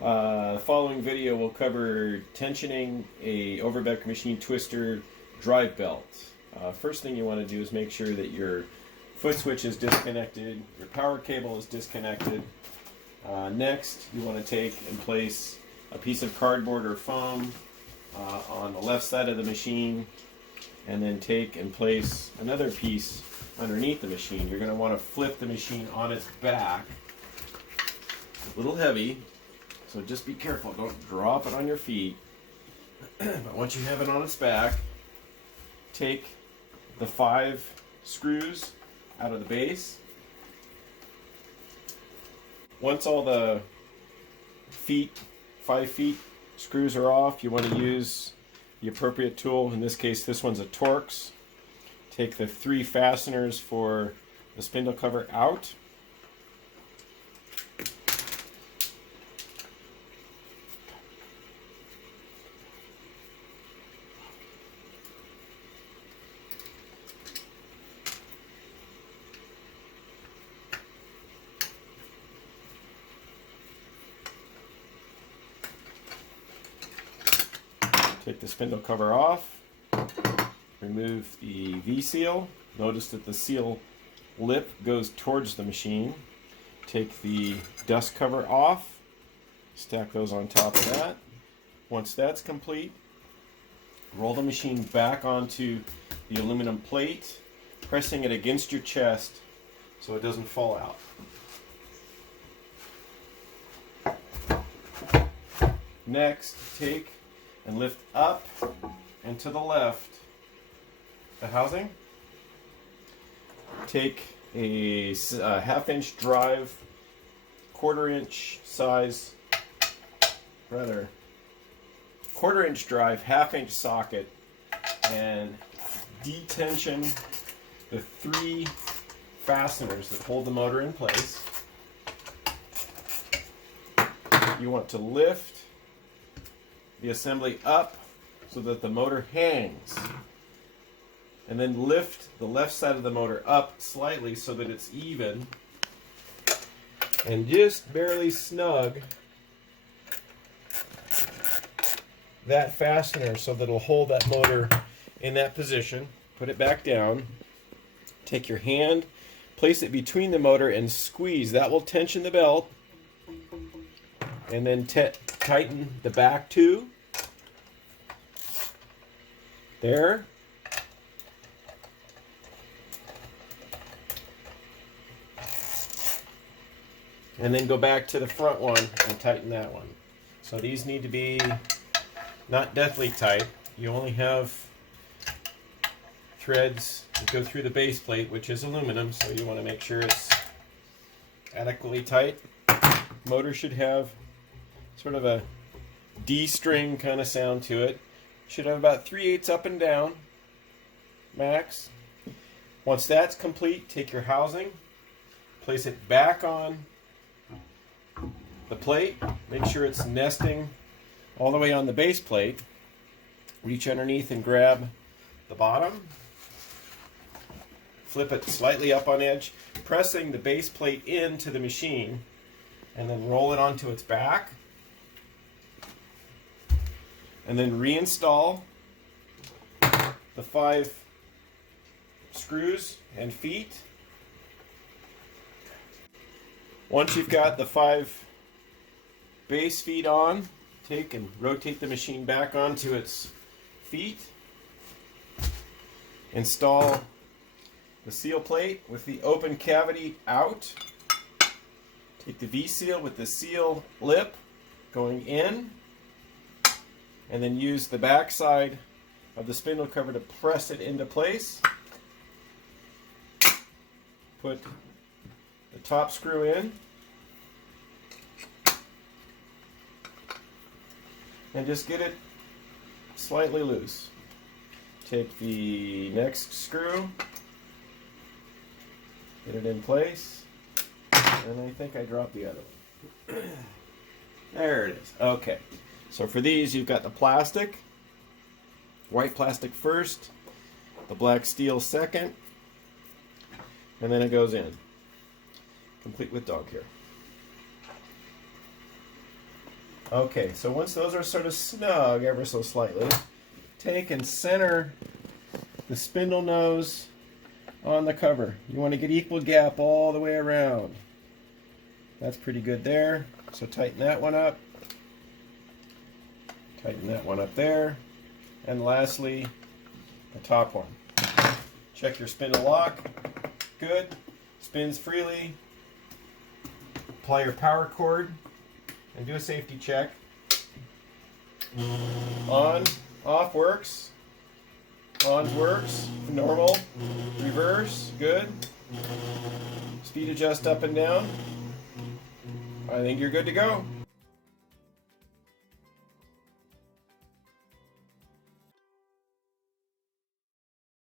The following video will cover tensioning a Overbeck machine twister drive belt. First thing you want to do is make sure that your foot switch is disconnected, your power cable is disconnected. Next, you want to take and place a piece of cardboard or foam on the left side of the machine, and then take and place another piece underneath the machine. You're going to want to flip the machine on its back. It's a little heavy, so just be careful. Don't drop it on your feet. But once you have it on its back, take the 5 screws out of the base. Once all the 5 feet screws are off, you want to use the appropriate tool. In this case, this one's a Torx. Take the 3 fasteners for the spindle cover out. Take the spindle cover off, remove the V-seal. Notice that the seal lip goes towards the machine. Take the dust cover off, stack those on top of that. Once that's complete, roll the machine back onto the aluminum plate, pressing it against your chest so it doesn't fall out. Next, take and lift up and to the left the housing. Take a half-inch drive, quarter-inch drive, half-inch socket, and detension the 3 fasteners that hold the motor in place. You want to lift the assembly up so that the motor hangs, and then lift the left side of the motor up slightly so that it's even, and just barely snug that fastener so that it'll hold that motor in that position. Put it back down. Take your hand, place it between the motor and squeeze. That will tension the belt. And then tighten the back too. There. And then go back to the front one and tighten that one. So these need to be not deathly tight. You only have threads that go through the base plate, which is aluminum, so you want to make sure it's adequately tight. Motor should have sort of a D-string kind of sound to it. Should have about 3/8 up and down, max. Once that's complete, take your housing, place it back on the plate. Make sure it's nesting all the way on the base plate. Reach underneath and grab the bottom. Flip it slightly up on edge, pressing the base plate into the machine, and then roll it onto its back. And then reinstall the 5 screws and feet. Once you've got the 5 base feet on, take and rotate the machine back onto its feet. Install the seal plate with the open cavity out. Take the V-seal with the seal lip going in, and then use the back side of the spindle cover to press it into place. Put the top screw in, and just get it slightly loose. Take the next screw, get it in place, and I think I dropped the other one. There it is. Okay. So for these, you've got the plastic, white plastic first, the black steel second, and then it goes in, complete with dog hair. Okay, so once those are sort of snug ever so slightly, take and center the spindle nose on the cover. You want to get equal gap all the way around. That's pretty good there. So tighten that one up. Tighten that one up there. And lastly, the top one. Check your spindle lock. Good. Spins freely. Apply your power cord and do a safety check. On, off works. On works. Normal. Reverse. Good. Speed adjust up and down. I think you're good to go.